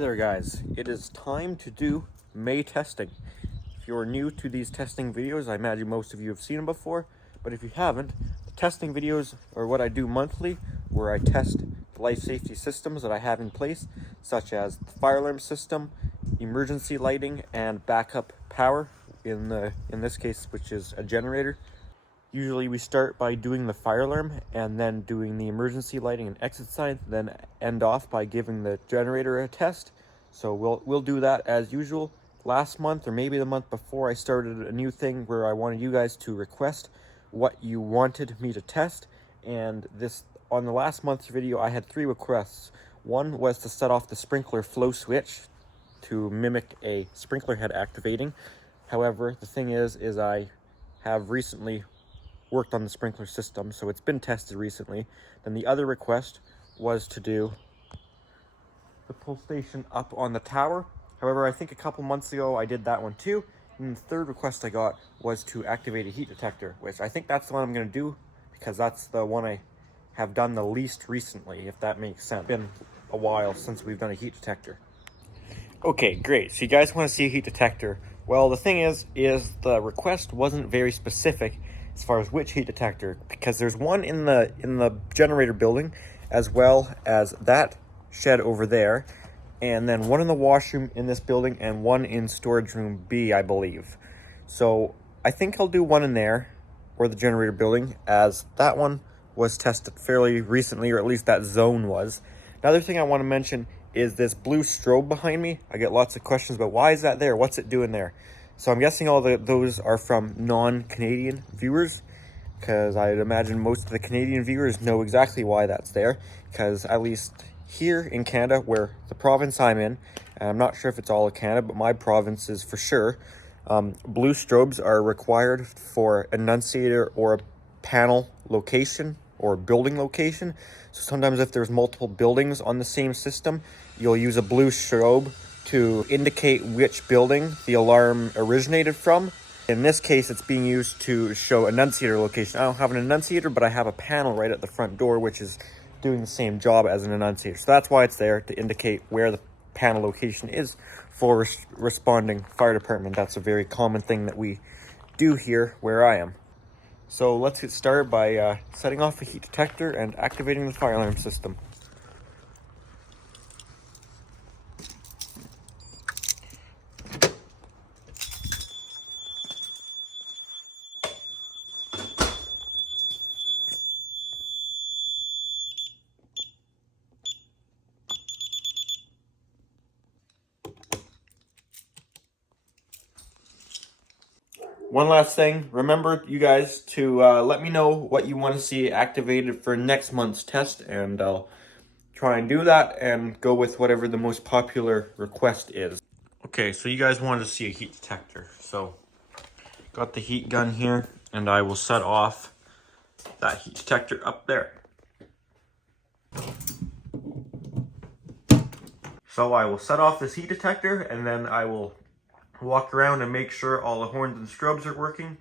there guys, it is time to do May testing. If you're new to these testing videos, I imagine most of you have seen them before, but if you haven't, the testing videos are what I do monthly, where I test the life safety systems that I have in place, such as the fire alarm system, emergency lighting, and backup power, in this case, which is a generator. Usually we start by doing the fire alarm and then doing the emergency lighting and exit sign, then end off by giving the generator a test. So we'll do that as usual. Last month, or maybe the month before, I started a new thing where I wanted you guys to request what you wanted me to test. And on the last month's video, I had 3 requests. One was to set off the sprinkler flow switch to mimic a sprinkler head activating. However, the thing is I have recently worked on the sprinkler system, so it's been tested recently. Then the other request was to do the pull station up on the tower. However, I think a couple months ago I did that one too. And the third request I got was to activate a heat detector, which I think that's the one I'm going to do because that's the one I have done the least recently, if that makes sense. It's been a while since we've done a heat detector. Okay, great. So you guys want to see a heat detector. Well, the thing is the request wasn't very specific as far as which heat detector, because there's one in the generator building, as well as that shed over there, and then one in the washroom in this building, and one in storage room B, I believe. So I think I'll do one in there, or the generator building, as that one was tested fairly recently, or at least that zone was. Another thing I want to mention is this blue strobe behind me. I get lots of questions about why is that there? What's it doing there? So I'm guessing those are from non-Canadian viewers, because I'd imagine most of the Canadian viewers know exactly why that's there, because at least here in Canada, where the province I'm in, and I'm not sure if it's all of Canada, but my province is for sure, blue strobes are required for enunciator or a panel location or building location. So sometimes if there's multiple buildings on the same system, you'll use a blue strobe to indicate which building the alarm originated from. In this case, it's being used to show enunciator location. I don't have an enunciator, but I have a panel right at the front door, which is doing the same job as an enunciator. So that's why it's there, to indicate where the panel location is for responding fire department. That's a very common thing that we do here where I am. So let's get started by setting off a heat detector and activating the fire alarm system. One last thing, remember you guys to let me know what you want to see activated for next month's test, and I'll try and do that and go with whatever the most popular request is. Okay, so you guys wanted to see a heat detector, so got the heat gun here, and I will set off that heat detector up there. So I will set off this heat detector, and then I will walk around and make sure all the horns and strobes are working.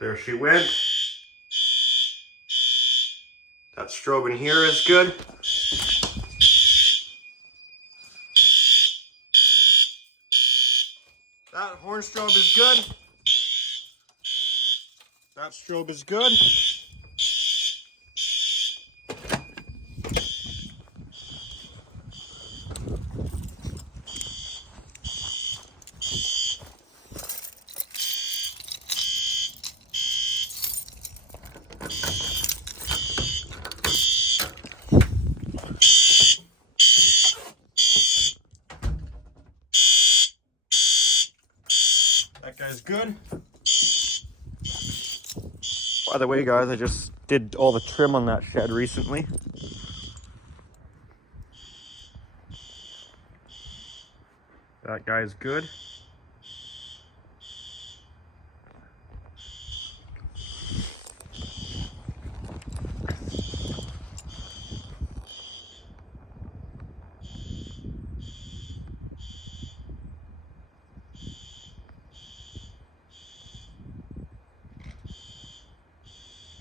There she went. That strobe in here is good. That horn strobe is good. That strobe is good. That guy's good. By the way, guys, I just did all the trim on that shed recently. That guy's good.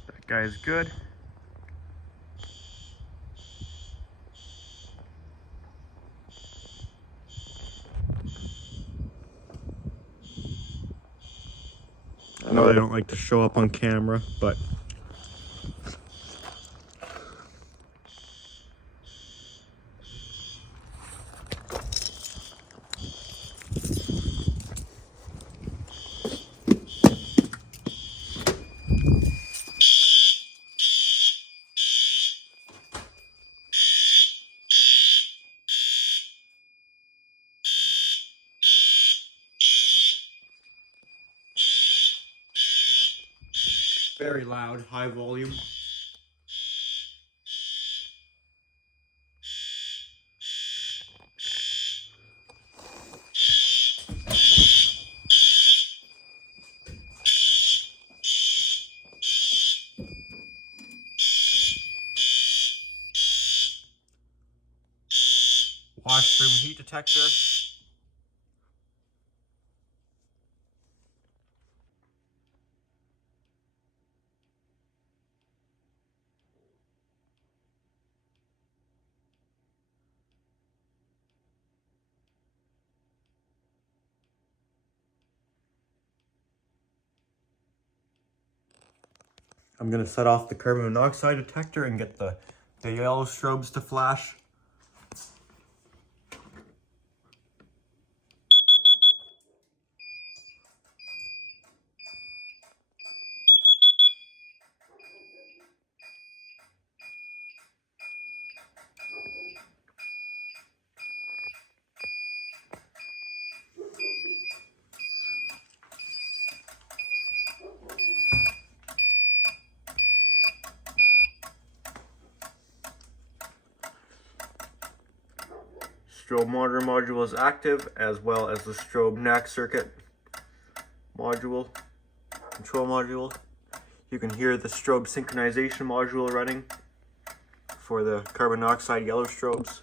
That guy's good. I know they don't like to show up on camera, but very loud, high volume. Washroom heat detector. I'm gonna set off the carbon monoxide detector and get the yellow strobes to flash. Strobe monitor module is active, as well as the strobe NAC circuit module, control module. You can hear the strobe synchronization module running for the carbon monoxide yellow strobes.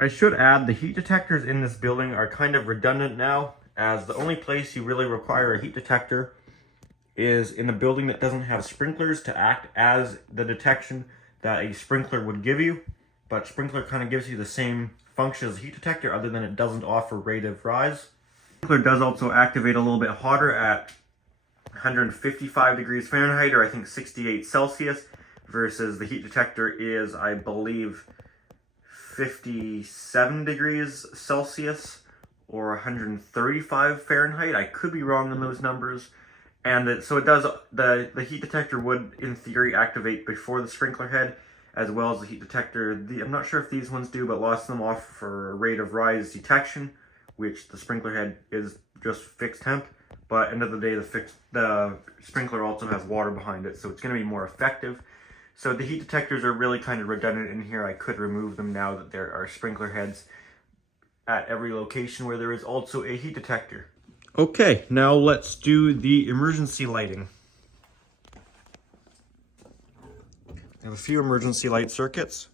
I should add, the heat detectors in this building are kind of redundant now, as the only place you really require a heat detector is in a building that doesn't have sprinklers to act as the detection that a sprinkler would give you. But sprinkler kind of gives you the same function as a heat detector, other than it doesn't offer rate of rise. sprinkler does also activate a little bit hotter at 155 degrees Fahrenheit, or I think 68 Celsius, versus the heat detector is, I believe, 57 degrees Celsius or 135 Fahrenheit. I could be wrong on those numbers. And so it does, the heat detector would, in theory, activate before the sprinkler head, as well as the heat detector. I'm not sure if these ones do, but lots of them offer a rate of rise detection, which the sprinkler head is just fixed temp. But end of the day, the sprinkler also has water behind it, so it's going to be more effective. So the heat detectors are really kind of redundant in here. I could remove them now that there are sprinkler heads at every location where there is also a heat detector. Okay, now let's do the emergency lighting. I have a few emergency light circuits.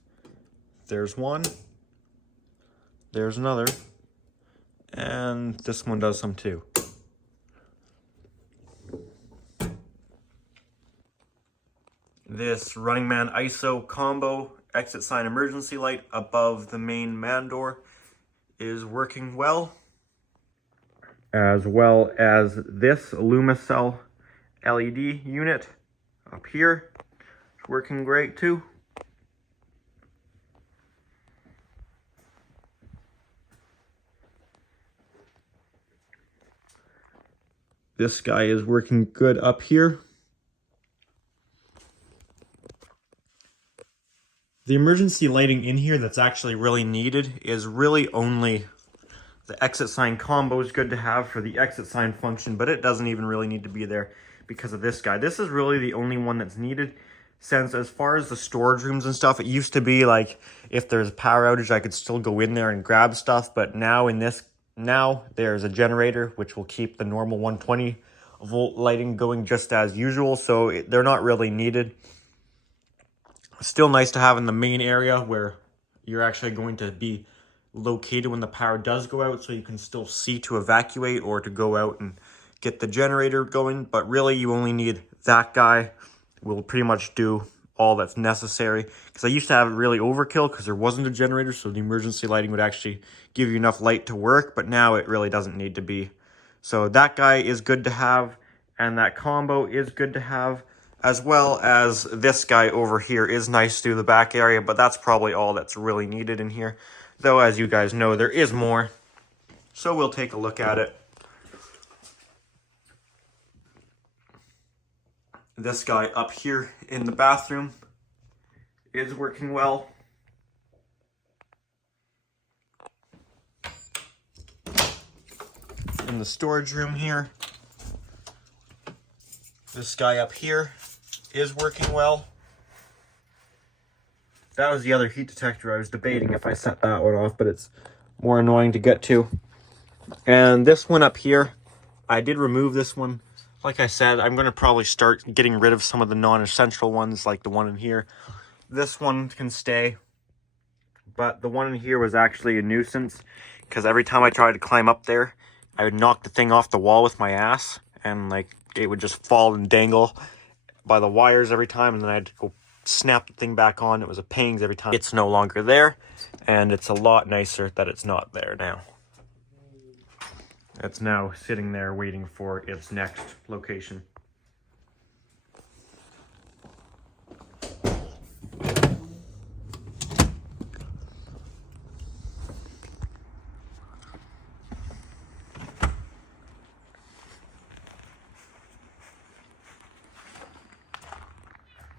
There's one, there's another, and this one does some too. This Running Man ISO combo exit sign emergency light above the main man door is working well, as well as this Lumicell LED unit up here. It's working great too. This guy is working good up here. The emergency lighting in here that's actually really needed is really only the exit sign combo is good to have for the exit sign function, but it doesn't even really need to be there because of this guy. This is really the only one that's needed, since as far as the storage rooms and stuff, it used to be like if there's a power outage, I could still go in there and grab stuff, but now there's a generator which will keep the normal 120 volt lighting going just as usual, so they're not really needed. Still nice to have in the main area where you're actually going to be located when the power does go out, so you can still see to evacuate or to go out and get the generator going. But really you only need that guy. Will pretty much do all that's necessary, because I used to have it really overkill because there wasn't a generator, so the emergency lighting would actually give you enough light to work, but now it really doesn't need to be. So that guy is good to have, and that combo is good to have, as well as this guy over here is nice through the back area, but that's probably all that's really needed in here. Though, as you guys know, there is more. So we'll take a look at it. This guy up here in the bathroom is working well. In the storage room here, this guy up here is working well. That was the other heat detector. I was debating if I set that one off, but it's more annoying to get to. And this one up here, I did remove this one. Like I said, I'm going to probably start getting rid of some of the non-essential ones, like the one in here. This one can stay, but the one in here was actually a nuisance, because every time I tried to climb up there, I would knock the thing off the wall with my ass, and like it would just fall and dangle by the wires every time, and then I had to go snap the thing back on. It was a pain every time. It's no longer there, and it's a lot nicer that it's not there now. It's now sitting there waiting for its next location.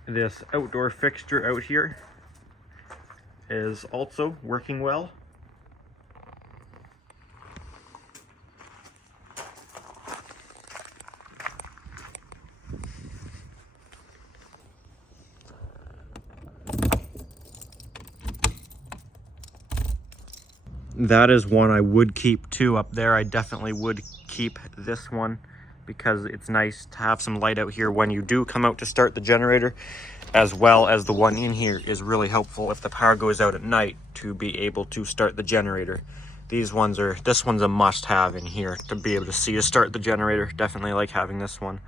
This outdoor fixture out here is also working well. That is one I would keep too up there. I definitely would keep this one, because it's nice to have some light out here when you do come out to start the generator, as well as the one in here is really helpful if the power goes out at night to be able to start the generator. This one's a must have in here to be able to see to start the generator. Definitely like having this one.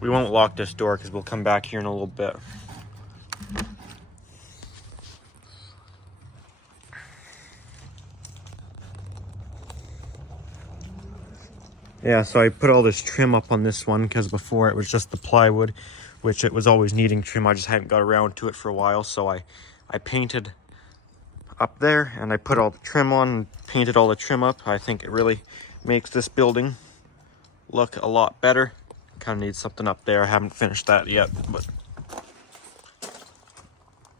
We won't lock this door because we'll come back here in a little bit. Yeah, so I put all this trim up on this one because before it was just the plywood, which it was always needing trim. I just hadn't got around to it for a while, so I painted up there and I put all the trim on and painted all the trim up. I think it really makes this building look a lot better. Kind of need something up there. I haven't finished that yet, but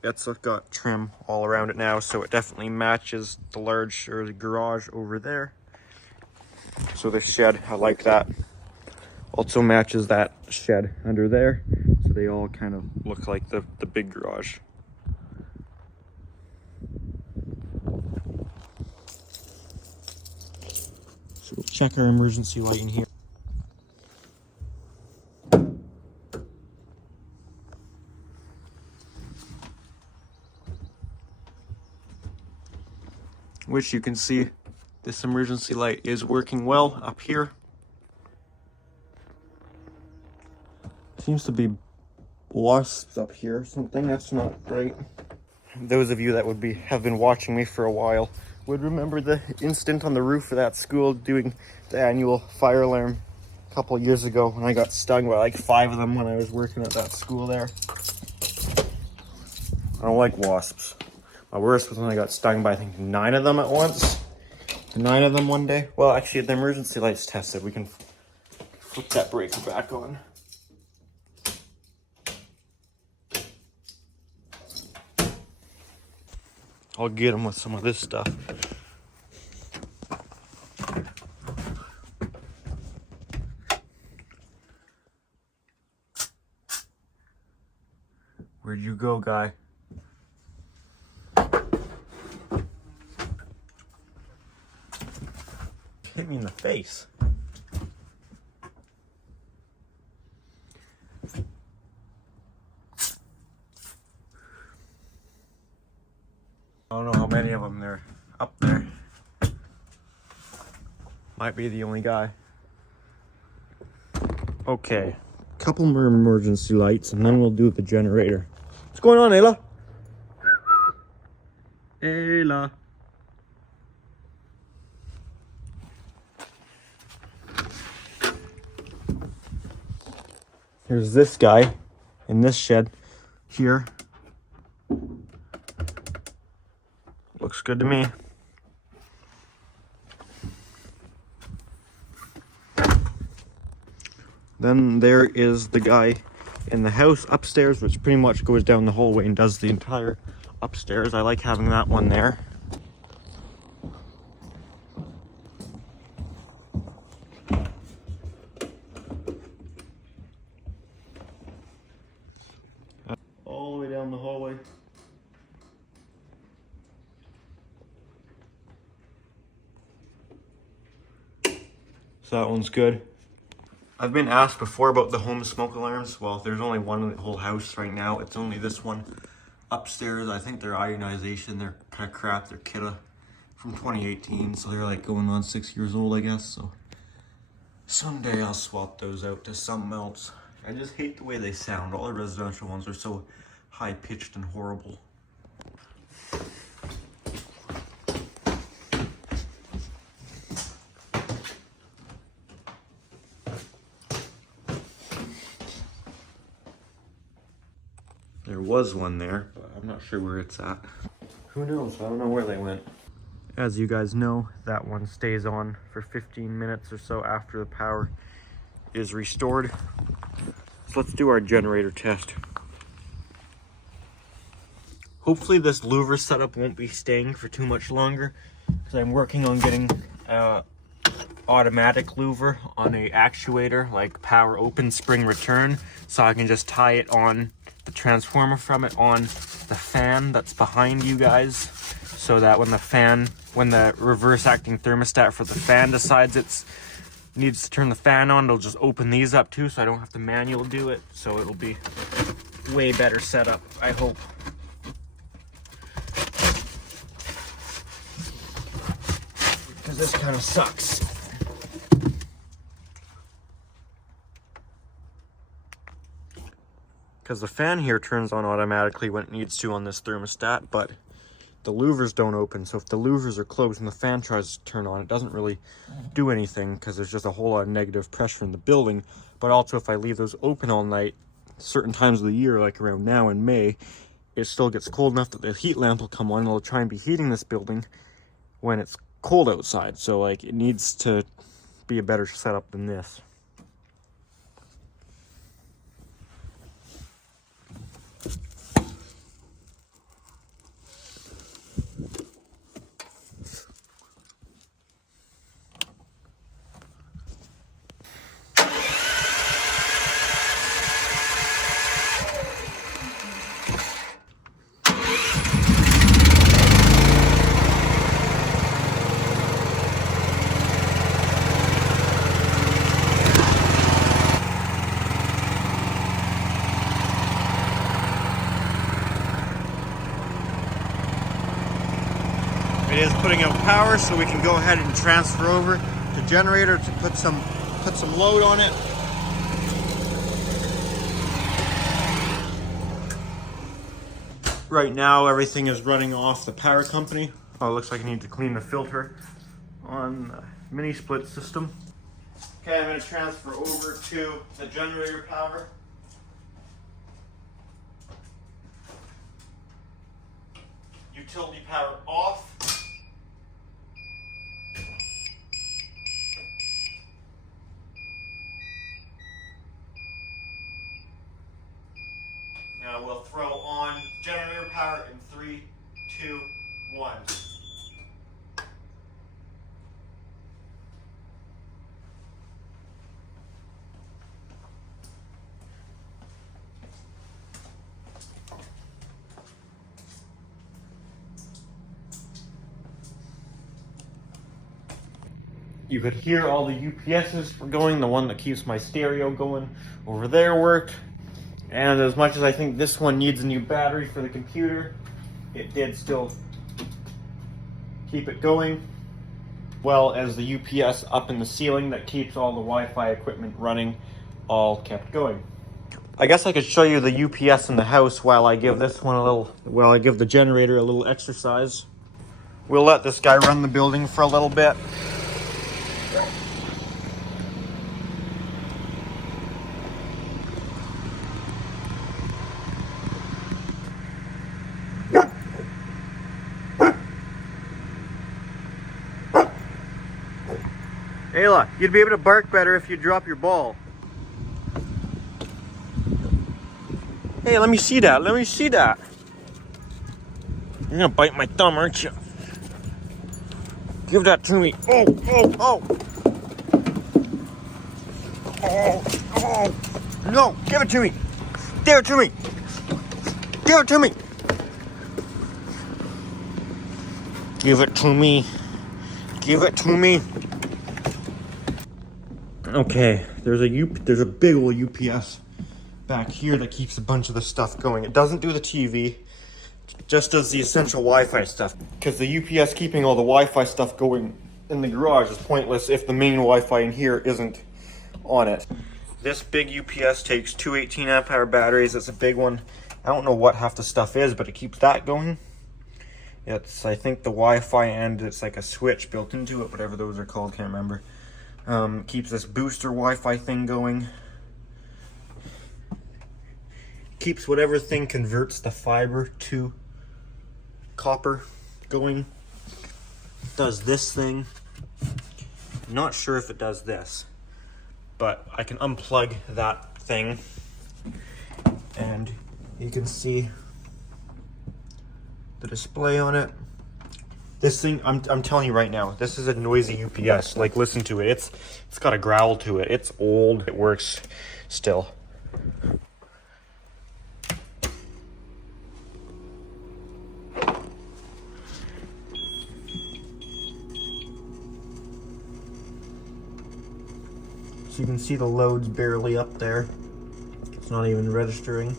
it's got trim all around it now, so it definitely matches the large or the garage over there. So this shed, I like that. Also matches that shed under there, so they all kind of look like the big garage. So we'll check our emergency light in here. Which you can see this emergency light is working well up here. Seems to be wasps up here or something. That's not great. Those of you that have been watching me for a while would remember the incident on the roof of that school doing the annual fire alarm a couple of years ago when I got stung by like 5 of them when I was working at that school there. I don't like wasps. My worst was when I got stung by I think 9 of them at once. 9 of them one day. Well, actually the emergency light's tested. We can flip that breaker back on. I'll get them with some of this stuff. Where'd you go, guy? Hit me in the face. I don't know how many of them there up there. Might be the only guy. Okay, couple more emergency lights and then we'll do the generator. What's going on, Ayla? Ayla. Here's this guy in this shed here. Looks good to me. Then there is the guy in the house upstairs, which pretty much goes down the hallway and does the entire upstairs. I like having that one there. All the way down the hallway. So that one's good. I've been asked before about the home smoke alarms. Well, there's only one in the whole house right now. It's only this one upstairs. I think they're ionization. They're kind of crap. They're Kidda from 2018. So they're like going on 6 years old, I guess. So someday I'll swap those out to something else. I just hate the way they sound. All the residential ones are so high-pitched and horrible. There was one there, but I'm not sure where it's at. Who knows? I don't know where they went. As you guys know, that one stays on for 15 minutes or so after the power is restored. So let's do our generator test. Hopefully this louver setup won't be staying for too much longer because I'm working on getting automatic louver on a actuator like power open spring return, so I can just tie it on the transformer from it on the fan that's behind you guys, so that when the reverse acting thermostat for the fan decides it needs to turn the fan on, it'll just open these up too, so I don't have to manually do it. So it'll be way better setup, I hope. Because this kind of sucks. Because the fan here turns on automatically when it needs to on this thermostat, but the louvers don't open. So if the louvers are closed and the fan tries to turn on, it doesn't really do anything because there's just a whole lot of negative pressure in the building. But also if I leave those open all night, certain times of the year, like around now in May, it still gets cold enough that the heat lamp will come on and it'll try and be heating this building when it's cold outside. So like it needs to be a better setup than this. It is putting out power, so we can go ahead and transfer over to generator to put some load on it. Right now everything is running off the power company. Oh, it looks like I need to clean the filter on the mini split system. Okay, I'm going to transfer over to the generator power. Utility power off. Now we'll throw on generator power in 3, 2, 1. You could hear all the UPSs were going. The one that keeps my stereo going over there worked. And as much as I think this one needs a new battery for the computer, it did still keep it going. Well as the UPS up in the ceiling that keeps all the Wi-Fi equipment running all kept going. I guess I could show you the UPS in the house while I give this one while I give the generator a little exercise. We'll let this guy run the building for a little bit. Ayla, you'd be able to bark better if you drop your ball. Hey, let me see that. Let me see that. You're gonna bite my thumb, aren't you? Give that to me. Oh, oh, oh. Oh, oh. No, give it to me. Give it to me. Give it to me. Give it to me. Give it to me. Okay, there's a big old UPS back here that keeps a bunch of the stuff going. It doesn't do the TV, it just does the essential Wi-Fi stuff. Because the UPS keeping all the Wi-Fi stuff going in the garage is pointless if the main Wi-Fi in here isn't on it. This big UPS takes two 18 amp hour batteries. It's a big one. I don't know what half the stuff is, but it keeps that going. It's, I think, the Wi-Fi and it's like a switch built into it, whatever those are called, can't remember. Keeps this booster Wi-Fi thing going. Keeps whatever thing converts the fiber to copper going. Does this thing. I'm not sure if it does this, but I can unplug that thing and you can see the display on it. This thing, I'm telling you right now, this is a noisy UPS. Like, listen to it. It's got a growl to it. It's old. It works still. So you can see the load's barely up there. It's not even registering.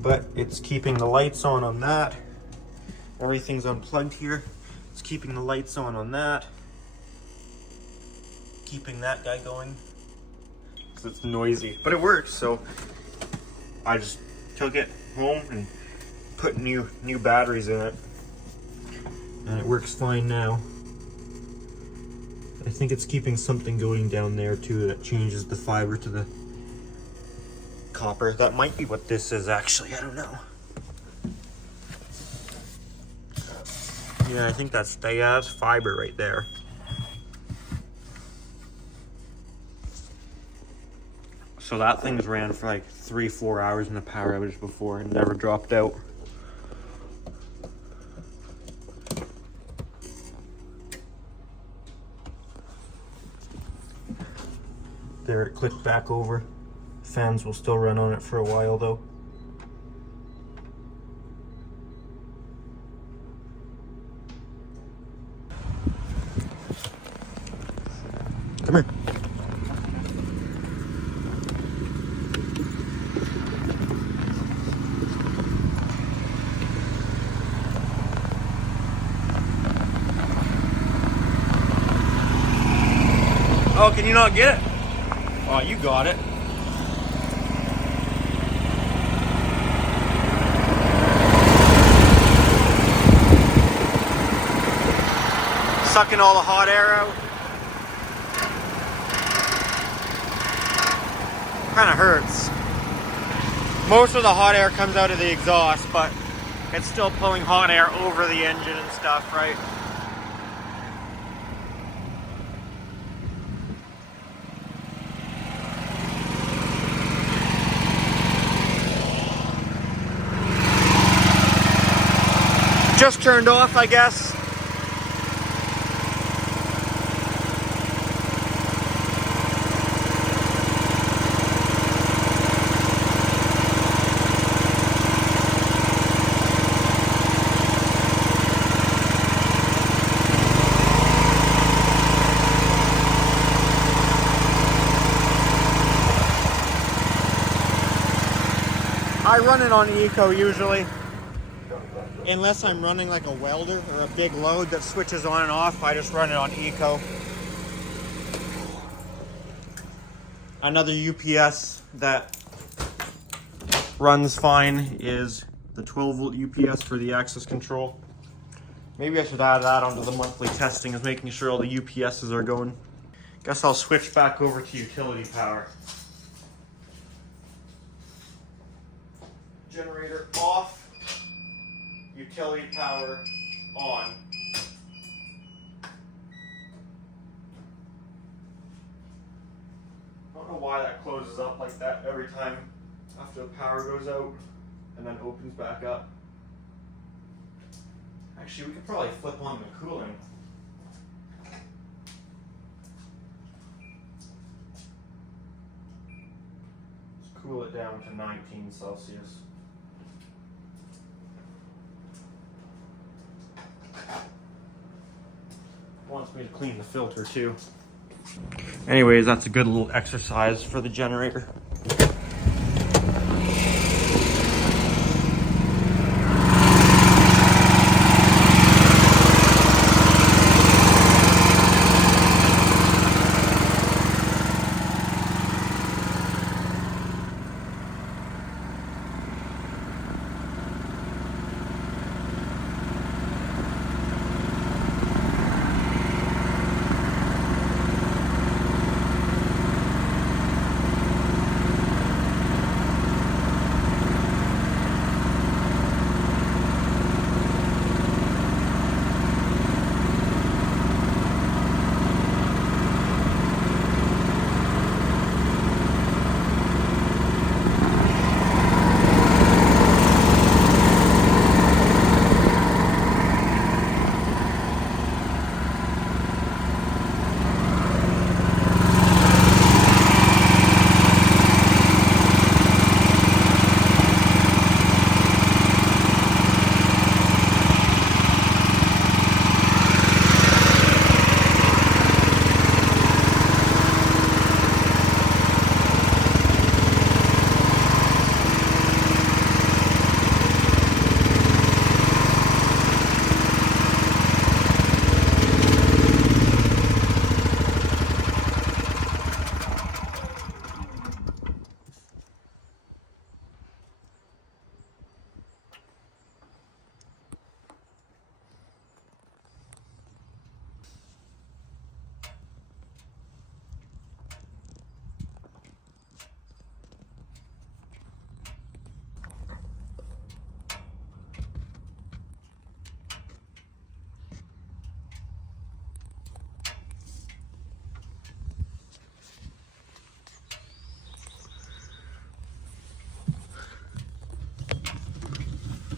But it's keeping the lights on that. Everything's unplugged here. It's keeping the lights on that. Keeping that guy going. Because it's noisy. But it works, so I just took it home and put new batteries in it, and it works fine now. I think it's keeping something going down there too that changes the fiber to the copper. That might be what this is actually, I don't know. Yeah, I think that's fiber right there. So that thing's ran for like 3-4 hours in a power outage before and never dropped out. There, it clicked back over. Fans will still run on it for a while though. Come here. Oh, can you not get it? Oh, you got it. Sucking all the hot air out. Kind of hurts. Most of the hot air comes out of the exhaust, but it's still pulling hot air over the engine and stuff, right? Just turned off, I guess. I run it on eco usually. Unless I'm running like a welder or a big load that switches on and off, I just run it on eco. Another UPS that runs fine is the 12-volt UPS for the access control. Maybe I should add that onto the monthly testing, is making sure all the UPSs are going. Guess I'll switch back over to utility power. Generator off. Utility power on. I don't know why that closes up like that every time after the power goes out and then opens back up. Actually, we could probably flip on the cooling. Let's cool it down to 19 Celsius. Wants me to clean the filter too. Anyways, that's a good little exercise for the generator.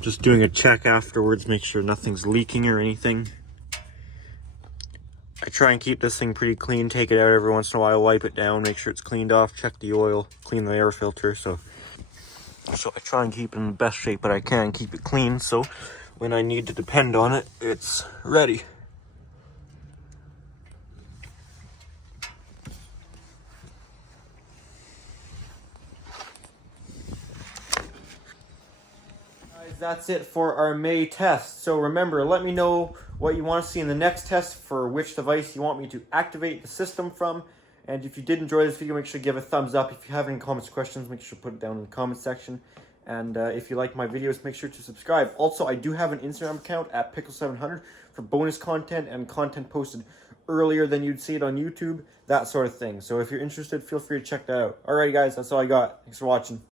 Just doing a check afterwards, make sure nothing's leaking or anything. I try and keep this thing pretty clean, take it out every once in a while, wipe it down, make sure it's cleaned off, check the oil, clean the air filter. So I try and keep it in the best shape that I can, keep it clean, so when I need to depend on it, it's ready. That's it for our May test. So remember, let me know what you want to see in the next test for which device you want me to activate the system from. And if you did enjoy this video, make sure to give a thumbs up. If you have any comments or questions, make sure to put it down in the comment section. And if you like my videos, make sure to subscribe. Also, I do have an Instagram account at Pickle700 for bonus content and content posted earlier than you'd see it on YouTube, that sort of thing. So if you're interested, feel free to check that out. Alrighty guys, that's all I got. Thanks for watching.